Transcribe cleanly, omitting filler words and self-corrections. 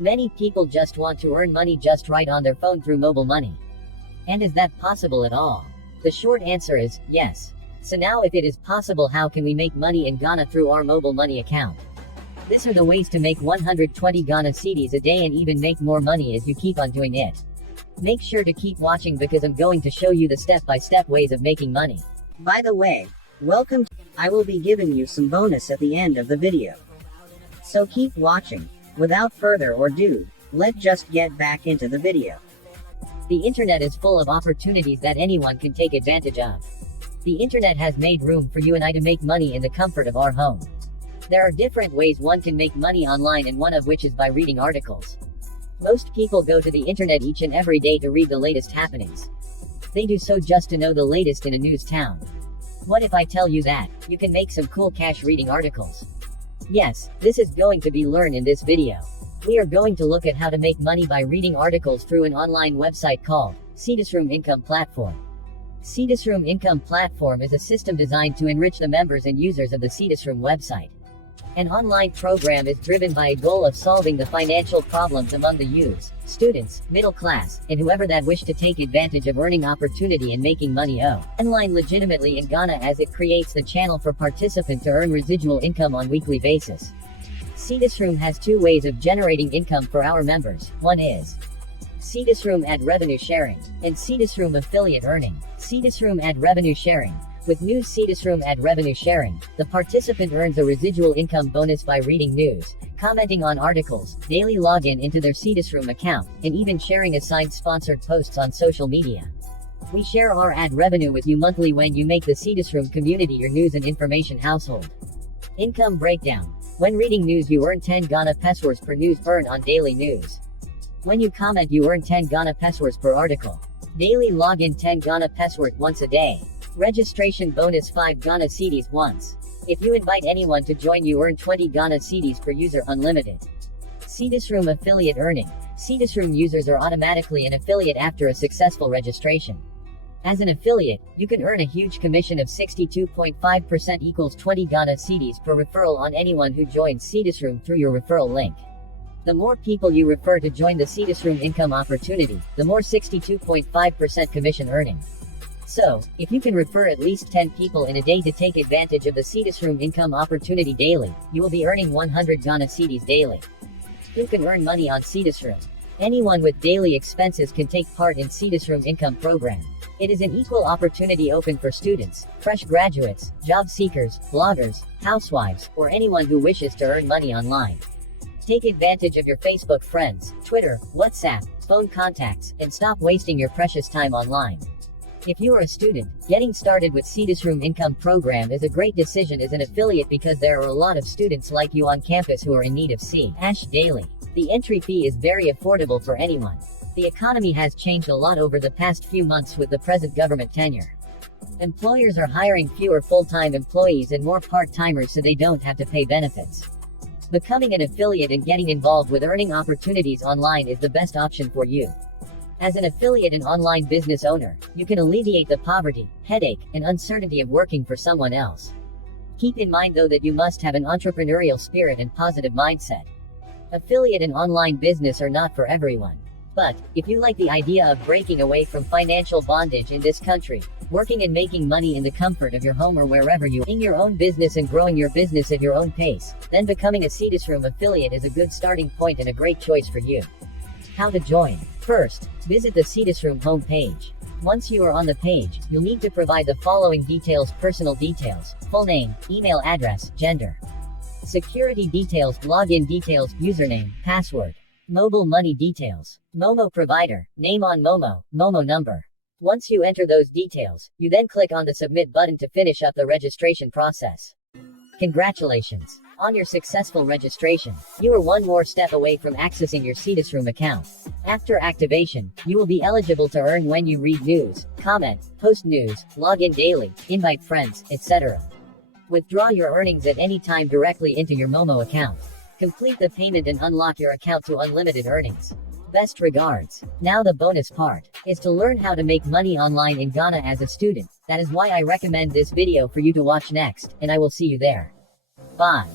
Many people just want to earn money just right on their phone through mobile money. And is that possible at all? The short answer is yes. So now if it is possible, how can we make money in Ghana through our mobile money account? These are the ways to make 120 Ghana cedis a day and even make more money as you keep on doing it. Make sure to keep watching because I'm going to show you the step-by-step ways of making money. By the way, welcome. I will be giving you some bonus at the end of the video. So keep watching. Without further ado, let's just get back into the video. The internet is full of opportunities that anyone can take advantage of. The internet has made room for you and I to make money in the comfort of our home. There are different ways one can make money online, and one of which is by reading articles. Most people go to the internet each and every day to read the latest happenings. They do so just to know the latest in a news town. What if I tell you that you can make some cool cash reading articles? Yes, this is going to be learned in this video. We are going to look at how to make money by reading articles through an online website called Cedisroom Income Platform. Cedisroom Income Platform is a system designed to enrich the members and users of the Cedisroom website. An online program is driven by a goal of solving the financial problems among the youths, students, middle class, and whoever that wish to take advantage of earning opportunity and making money online legitimately in Ghana, as it creates the channel for participant to earn residual income on weekly basis. Cedisroom has two ways of generating income for our members. One is Cedisroom Ad Revenue Sharing and Cedisroom Affiliate Earning. Cedisroom Ad Revenue Sharing. With new Cedisroom Ad Revenue Sharing, the participant earns a residual income bonus by reading news, commenting on articles, daily login into their Cedisroom account, and even sharing assigned sponsored posts on social media. We share our ad revenue with you monthly when you make the Cedisroom community your news and information household. Income breakdown. When reading news, you earn 10 Ghana pesos per news earned on daily news. When you comment, you earn 10 Ghana pesos per article. Daily login 10 Ghana pesos once a day. Registration bonus 5 Ghana cedis once. If you invite anyone to join, you earn 20 Ghana cedis per user unlimited. Cedisroom Affiliate Earning. Cedisroom users are automatically an affiliate after a successful registration. As an affiliate, you can earn a huge commission of 62.5% equals 20 Ghana cedis per referral on anyone who joins Cedisroom through your referral link. The more people you refer to join the Cedisroom income opportunity, the more 62.5% commission earning. So, if you can refer at least 10 people in a day to take advantage of the Cedisroom income opportunity daily, you will be earning 100 Ghana cedis daily. Who can earn money on Cedisroom? Anyone with daily expenses can take part in Cedisroom income program. It is an equal opportunity open for students, fresh graduates, job seekers, bloggers, housewives, or anyone who wishes to earn money online. Take advantage of your Facebook friends, Twitter, WhatsApp, phone contacts, and stop wasting your precious time online. If you are a student, getting started with Cedisroom Income Program is a great decision as an affiliate because there are a lot of students like you on campus who are in need of cash daily. The entry fee is very affordable for anyone. The economy has changed a lot over the past few months with the present government tenure. Employers are hiring fewer full-time employees and more part-timers so they don't have to pay benefits. Becoming an affiliate and getting involved with earning opportunities online is the best option for you. As an affiliate and online business owner, you can alleviate the poverty, headache, and uncertainty of working for someone else. Keep in mind though that you must have an entrepreneurial spirit and positive mindset. Affiliate and online business are not for everyone. But, if you like the idea of breaking away from financial bondage in this country, working and making money in the comfort of your home or wherever you in your own business and growing your business at your own pace, then becoming a Cedisroom affiliate is a good starting point and a great choice for you. How to join? First, visit the Cedisroom homepage. Once you are on the page, you'll need to provide the following details: personal details, full name, email address, gender. Security details, login details, username, password. Mobile money details. Momo provider, name on Momo, Momo number. Once you enter those details, you then click on the submit button to finish up the registration process. Congratulations on your successful registration. You are one more step away from accessing your Cedisroom account. After activation, you will be eligible to earn when you read news, comment, post news, log in daily, invite friends, etc. Withdraw your earnings at any time directly into your Momo account. Complete the payment and unlock your account to unlimited earnings. Best regards. Now the bonus part is to learn how to make money online in Ghana as a student. That is why I recommend this video for you to watch next, and I will see you there. Bye.